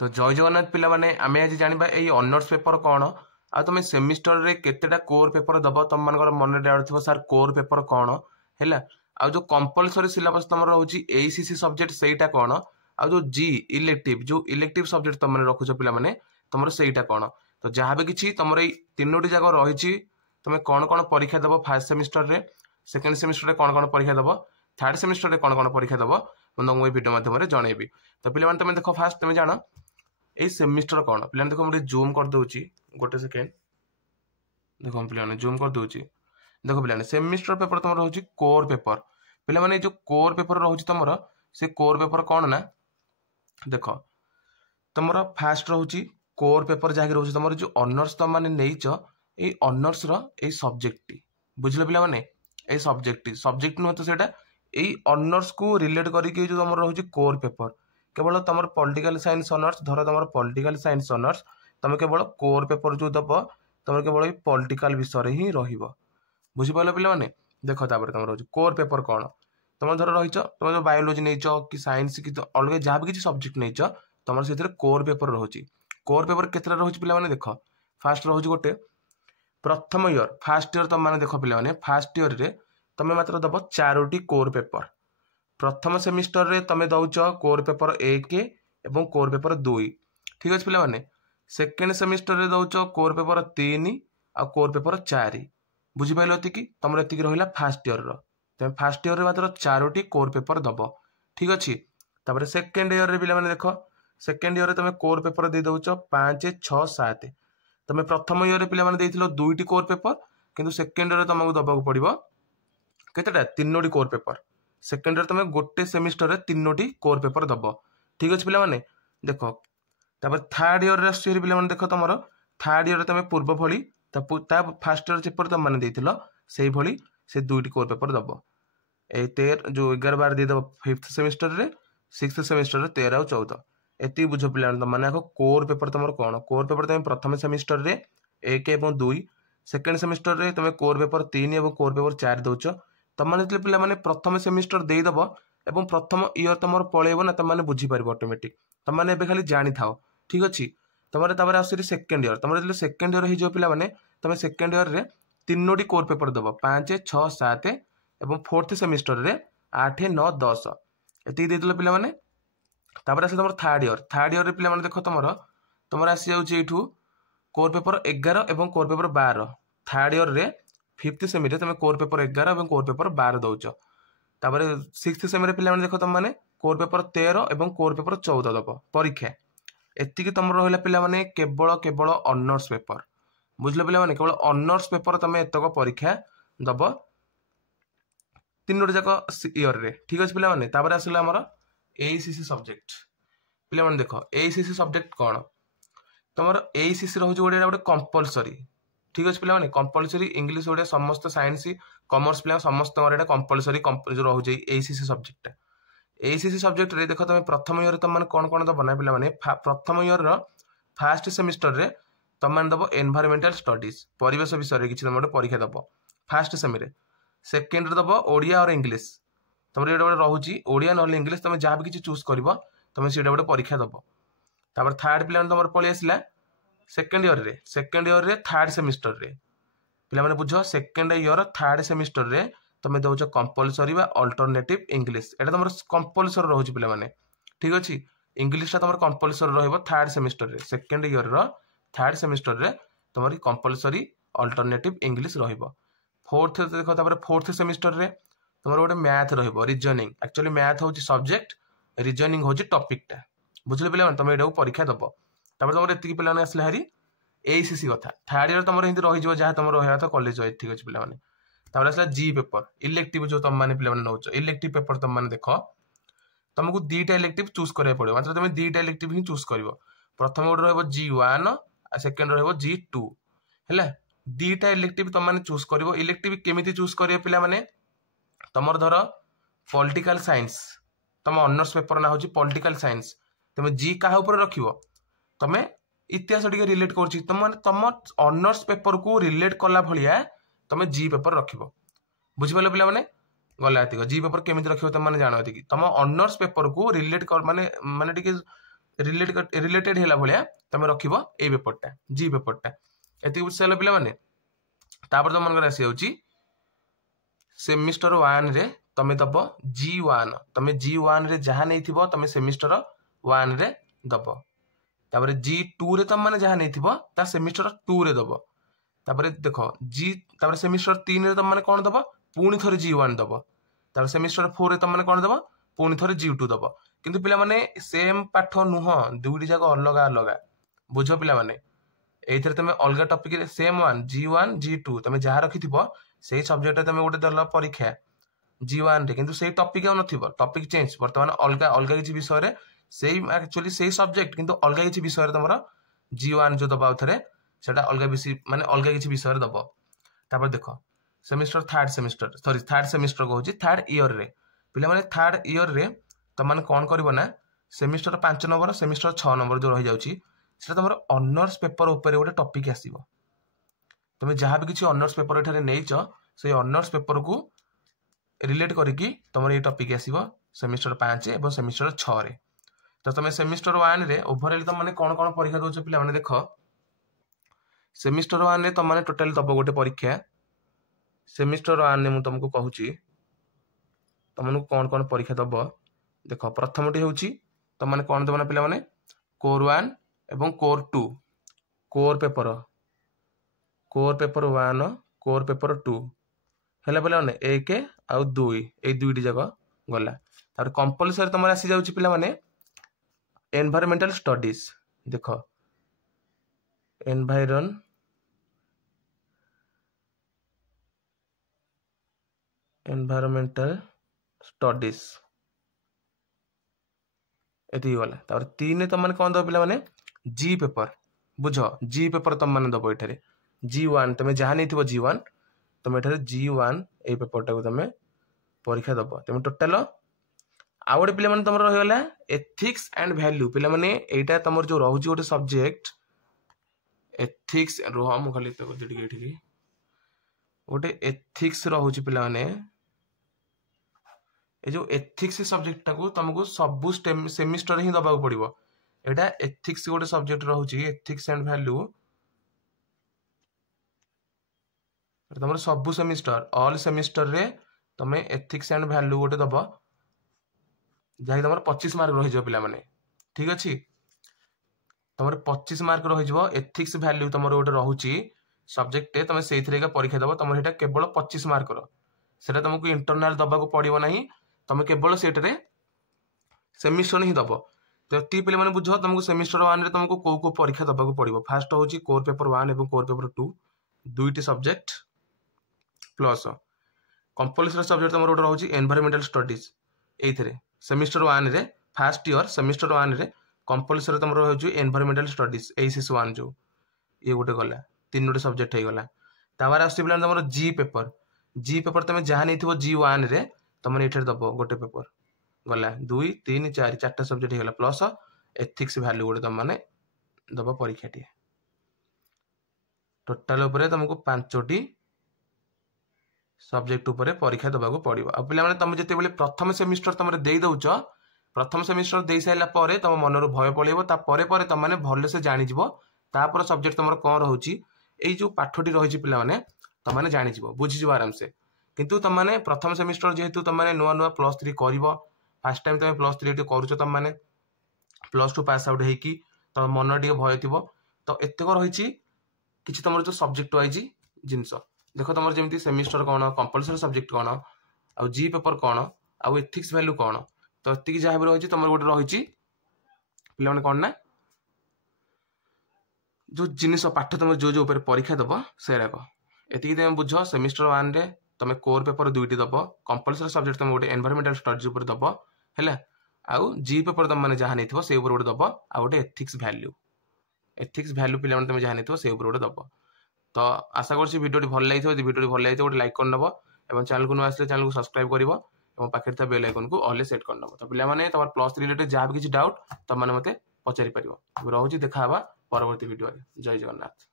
तो जय जगन्नाथ पिला माने आमे आज जानिबा एई ऑनर्स पेपर कोन आ तुम सेमिस्टर रे केतेटा कोर पेपर दबो तुम मानकर मन डाउट थिबो सर कोर पेपर कोन हैला आ जो कंपलसरी सिलेबस तुम रहउची एसीसी सब्जेक्ट सेटा कोन आ जो जी इलेक्टिव सब्जेक्ट तुम माने रखुछो पिला माने तुमरो सेटा कोन तो जहां भी किछि तुमरो एई तीनोटी जागा रहिछि तुम कोन कोन परीक्षा दबो फर्स्ट सेमिस्टर रे सेकंड सेमिस्टर रे कोन कोन परीक्षा दबो थर्ड सेमिस्टर रे कोन कोन परीक्षा दबो मैं तुमको वीडियो माध्यम रे जणेबी तो पिला माने तुम देखो फास्ट तुम जानो ए सेमिस्टर कौन पे देखो मुझे जूम कर दूची गोटे सेकेंड देखो पे जूम कर दूची देखो पे सेमिस्टर पेपर तुम रोचे कोर पेपर पे जो कोर पेपर रोचे तुम से कोर पेपर कौन ना देख तुम फास्ट रोचे कोर पेपर जहाँकि रोचे तुम जो ऑनर्स तुम मैंने नहीं ये ऑनर्स सब्जेक्ट बुझल पे ये सब्जेक्ट नुह तो यही ऑनर्स को रिलेट करके जो तुम रोचे कोर पेपर केवल तुम पॉलिटिकल साइंस ऑनर्स धर तुम पॉलिटिकल साइंस ऑनर्स तुम केवल कोर पेपर जो दब तुम केवल पॉलिटिकल विषय ही बुझिपाल पे देख तुम रोज कोर पेपर कौन तुम धर रही तुम जो बायोलोजी नहीं कि साइंस कि अलग जहाँ भी किसी सब्जेक्ट नहीं तुम से कोर पेपर रोचे कोर पेपर केतटा रोचे पे देख फास्ट रोज गोटे प्रथम इयर फास्ट इयर तुम मैंने देख पे फास्ट इयर रे तुम मात्र दब 4टी कोर पेपर प्रथम सेमिस्टर रे तुम दौच कोर पेपर 1 एवं कोर पेपर 2 ठीक अच्छे पे सेकेंड सेमिस्टर रे दौच कोर पेपर 3 आ कोर पेपर 4 बुझिपाल कि तुम ये रहा फास्ट इयर तुम फास्ट इयर मात्र 4टी कोर पेपर दब ठीक अच्छे तापर सेकेंड इयर रे पे देख सेकेंड इयर तुम कोर पेपर दे दौच 5 6 7 तुम प्रथम इयर पे 2टी कोर पेपर किंतु सेकेंड इयर तुमको दबा पड़ो केतेटा 3टी कोर पेपर सेकेंड इयर तुम गोटे सेमिस्टर रे 3टी कोर पेपर दब ठीक अच्छे पे देख तापर थर्ड इयर पे देख तुम थर्ड इयर तुम पूर्व भली फास्ट इयर चेपर तुम मैंने से भली से 2टी कोर पेपर दब ए 13 जो 11 12 देदब फिफ्थ सेमिस्टर रे सिक्स्थ सेमिस्टर रे 13 और 14 एति बुझ पे मैंने कोर पेपर तुम कौन कोर पेपर तुम प्रथम सेमिस्टर रे 1 और 2 सेकेंड सेमिस्टर रे तुम कोर पेपर 3 और कोर पेपर 4 दौच तुमने पे प्रथम सेमिस्टर देदब एवं प्रथम इयर तुम पलैब ना तुमने बुझीपार ऑटोमेटिक तुमने खाली जानी था ठीक अच्छे तुम आसरी सेकेंड इयर तुम सेकेंड इयर हो पे तुम सेकेंड इयर रे 3टी कोर पेपर दब 5 6 7 और फोर्थ सेमिस्टर रे 8 9 10 ये देदेल पे आस तुम थर्ड इयर पे देख तुम आसी जाऊ कोर पेपर 11 और कोर पेपर 12 थर्ड इयर रे फिफ्थ सेमी रे तुम कोर पेपर 11 और कोर पेपर 12 दौच तापर सिक्स्थ सेमी रे पे देख तुम मैंने कोर पेपर 13 और कोर पेपर 14 दब परीक्षा एति तुम रहा पे केवल केवल ऑनर्स पेपर बुझल पे केवल ऑनर्स पेपर तुम एतक परीक्षा दब 3टी जाक इयर रे ठीक अच्छे पे तापर आसला आमर एसीसी सब्जेक्ट पे देख एसीसी सब्जेक्ट कौन तुम एसीसी रोज गोटे कंपलसरी ठीक अच्छे पे कंपलसरी इंग्लीश ओडिया समस्त साइंस कॉमर्स पे समस्त कंपलसरी जो रोचे एसीसी सब्जेक्ट एसीसी सब्जेक्ट रे देख तुम प्रथम इयर तुम कौन कौन दब ना पे प्रथम इयर फास्ट सेमिस्टर रे तुम दब एनवायरमेंटल स्टडीज परिवेश विषय किसी तुम गोटे परीक्षा दब फास्ट सेमी सेकेंड दब ओडिया और इंग्लीश तुम ये गोटे रोचे ओडिया ना इंग्लीश तुम जहाँ भी किसी चूज कर तुम से गोटे परीक्षा दब तापर थर्ड पे तुम पलि आसला सेकेंड इयर रे थर्ड सेमिस्टर रे पे बुझ सेकेंड इयर थर्ड सेमिस्टर रे तुम दौच कंपलसरी बा अल्टरनेटिव इंग्लीश एटा तुम कंपलसरी रोचे पे ठीक अच्छे इंग्लीश तुम कंपलसरी रही थर्ड सेमिस्टर रे सेकेंड इयर थर्ड सेमिस्टर रे तुम कंपलसरी अल्टरनेटिव इंग्लीश फोर्थ देख फोर्थ सेमिस्टर रे तुम गोटे मैथ रीजनिंग एक्चुअली मैथ हूँ सब्जेक्ट रीजनिंग हूँ टॉपिकटा बुझल पे तुम ये परीक्षा दब तुम ये पे आसला हारी एसीसी कथा थर्ड इयर तुम हिंदी रही जहाँ तुम रहा था कॉलेज ठीक अच्छे पे आसला जी पेपर इलेक्टिव जो तुम मैंने पे नौ इलेक्टिव पेपर तुम मैंने देख तुमको 2टा इलेक्टिव चूज करा पड़ो मात्र तुम 2टा इलेक्टिव ही चूज कर प्रथम गोटे रही G1 सेकेंड रही G2 है 2टा इलेक्टिव तुम मैंने चूज कर इलेक्टिव केमी चूज कर पे तुम धर पॉलिटिकल साइंस तुम ऑनर्स पेपर ना हूँ पॉलिटिकल साइंस तुम जी क्या रख तुम इतिहास टे रिलेट कर तुम ऑनर्स पेपर को रिलेट कला भाया तुम जी पेपर रख बुझिपाल पे गला जी पेपर केमी रख तुम जान तुम ऑनर्स पेपर को रिलेट कर माने रिलेटेड हैला भलिया तुम रखिबो ए पेपरटा जी पेपरटा एति बुझाइल पिला माने तापर तुम मनकर आसी जाउची सेमिस्टर 1 रे तमे दब G1 तमे G1 रे जहा नै थिबो तमे सेमिस्टर 1 रे दब तापर G2 रे तम माने जहा नै थिबो ता सेमिस्टर 2 रे दब तापर देखो तापर सेमिस्टर 3 रे तम माने कोन दब पुणी थरे G1 दब तापर सेमिस्टर 4 रे तम माने कोन दब पुणी थरे G2 दब किंतु पिला माने सेम पाठ नुह दुईटी जाक अलग अलग बुझ पिला माने एथरे तमे अलग टॉपिक रे सेम वन G1 G2 तमे जहा रखिथिबो सेही सब्जेक्ट रे तमे गोटे दल परीक्षा G1 रे किंतु सेही टॉपिक आ नथिबो टॉपिक चेंज वर्तमान अलग अलग किछि विषय रे सेही एक्चुअली सेही सब्जेक्ट किंतु अलग किछि विषय रे तमरो G1 जो दबाउ थरे सेटा अलग विषय माने अलग किछि विषय रे दबो तापर देखो सेमिस्टर थर्ड सेमिस्टर को होची थर्ड ईयर रे पिला माने थर्ड ईयर रे त माने कोन करबो ना सेमिस्टर 5 नंबर सेमिस्टर 6 नंबर जो रहि जाउची सेटा तमरो ऑनर्स पेपर ऊपर गोटे टॉपिक आसीबो तुम जहाँ भी किसी ऑनर्स पेपर एठारे नेइच से ऑनर्स पेपर को रिलेट करिकी तुम ये टॉपिक आसीबो सेमिस्टर 5 एवं सेमिस्टर 6 रे तो तुम सेमिस्टर 1 रे ओवरऑल तुम माने कोन कोन परीक्षा दोछ पिला माने देखो सेमिस्टर 1 रे तुम माने टोटल दबो गोटे परीक्षा सेमिस्टर 1 ने मु तुमको कहूची तुमनु कोन कोन परीक्षा दबो देखो प्रथमटी होची तुम माने कोन दबना पिला माने कोर 1 एवं core 2 core paper 1 core paper 2 हैला पिला माने 1 आउ 2 ए दुईटी जगह गला तार कंपलसरी तुम आसी जाउची पिला माने एनवायरमेंटल स्टडीज देखो एनवायरमेंटल स्टडीज एति गला तार 3 तुम माने कोन दो पिला माने जी पेपर बुझो जी पेपर तुम माने दबो एठारे G1 तुम जहा नहीं थी G1 तुम एठारे G1 ए पेपरटा को तुम परीक्षा दब तुम टोटाल आ गोटे पिला माने तुमर रहिगला एथिक्स एंड वैल्यू पिला माने एटा तुमर जो रहउची गोटे सब्जेक्ट एथिक्स रोह मु खाली तो दिडी एठी गोटे एथिक्स रहउची पिला माने ए जो एथिक्स सब्जेक्ट टाको तुमको सब सेमिस्टर ही दबाक पड़िबो एटा एथिक्स गोटे सब्जेक्ट रहउची एथिक्स एंड वैल्यू तुम सब सेमिस्टर ऑल सेमिस्टर रे तुम एथिक्स एंड वैल्यू गोटे दब जहाँ तुम 25 मार्क रही पिला माने ठीक अच्छे तुम 25 मार्क रही एथिक्स वैल्यू तुम गोटे रोचे सब्जेक्ट तुम से परीक्षा दब तुम से केवल 25 मार्क से तुमको इंटरनाल दबाक पड़ो ना तुम केवल से सेमिस्टर ही दब तो ये पिला माने बुझ तुमको सेमिस्टर 1 रे तुमको को परीक्षा दबाक पड़ो फास्ट हूँ कोर पेपर 1 और कोर पेपर 2 दुईटी सब्जेक्ट प्लस कंपलसरी सब्जेक्ट तुम गोटे रोचे एनवायरमेंटल स्टडीज ये सेमिस्टर 1 रे फर्स्ट ईयर सेमिस्टर 1 रे कंपलसरी तुम रोचे एनवायरमेंटल स्टडीज ACS1 जो ये गोटे गला 3 गोटे सब्जेक्ट हो गला तापर आस तुम जी पेपर तुम जहाँ नहीं थी G1 रे तुम ये दब गोटे पेपर गला 2 3 4 4टा सब्जेक्ट हो गला प्लस एथिक्स वैल्यू गोटे तुम माने दब परीक्षा टी टोटाल तुमको 5टी सब्जेक्ट उपरे परीक्षा दबाक पड़ो आ पे तुम जिते प्रथम सेमिस्टर तुम दे दौच प्रथम सेमिस्टर दे सारा पर तुम मनर भय पड़ेगा तापर तुम मैंने भलसे जानीज तापर सब्जेक्ट तुम कौन रोचे जो पाठटी रही पे तुम मैंने जानीज बुझीज आराम से किंतु तुम मैंने प्रथम सेमिस्टर जेहेतु तुम मैंने नुआ नुआ +3 कर फास्ट टाइम तुम +3 कर तुम मैंने +2 पास आउट होगी तुम मन टे भय थी तो एतक रही कि तुम जो सब्जेक्ट वाइज जिनस देख तुम जमी सेमिस्टर कौन कंपलसरी सब्जेक्ट कौन आउ जी पेपर कौन आउ एथिक्स वैल्यू कौन तो ये जहाँ भी रही तुम गोटे रही पे कौन ना जो जिनिस पाठ तुम जो जो परीक्षा दब सेराक ये तुम बुझ सेमिस्टर 1 रे तुम कोर पेपर 2टी दब कंपलसरी सब्जेक्ट तुम गोटे एनवायरमेंटल स्टडीज उपर दब है आउ जी पेपर तुम मैंने जहाँ नहीं से गोटे दब आउ गोटे एथिक्स वैल्यू पे तुम जहाँ नहीं से गोटे दब तो आशा कर भिडियो भल लगी भिडियो भल लगी गोटे लाइक करनब और चैनल को नुआ आसे चैनल को सब्सक्राइब कर पाखे था बेल आइकन को ऑल सेट करनब तो पे तुम +3 रिलेटेड जहाँ भी किसी डाउट तुम मैंने मत पचारि पार रोचे देखा परवर्ती वीडियो जय जगन्नाथ।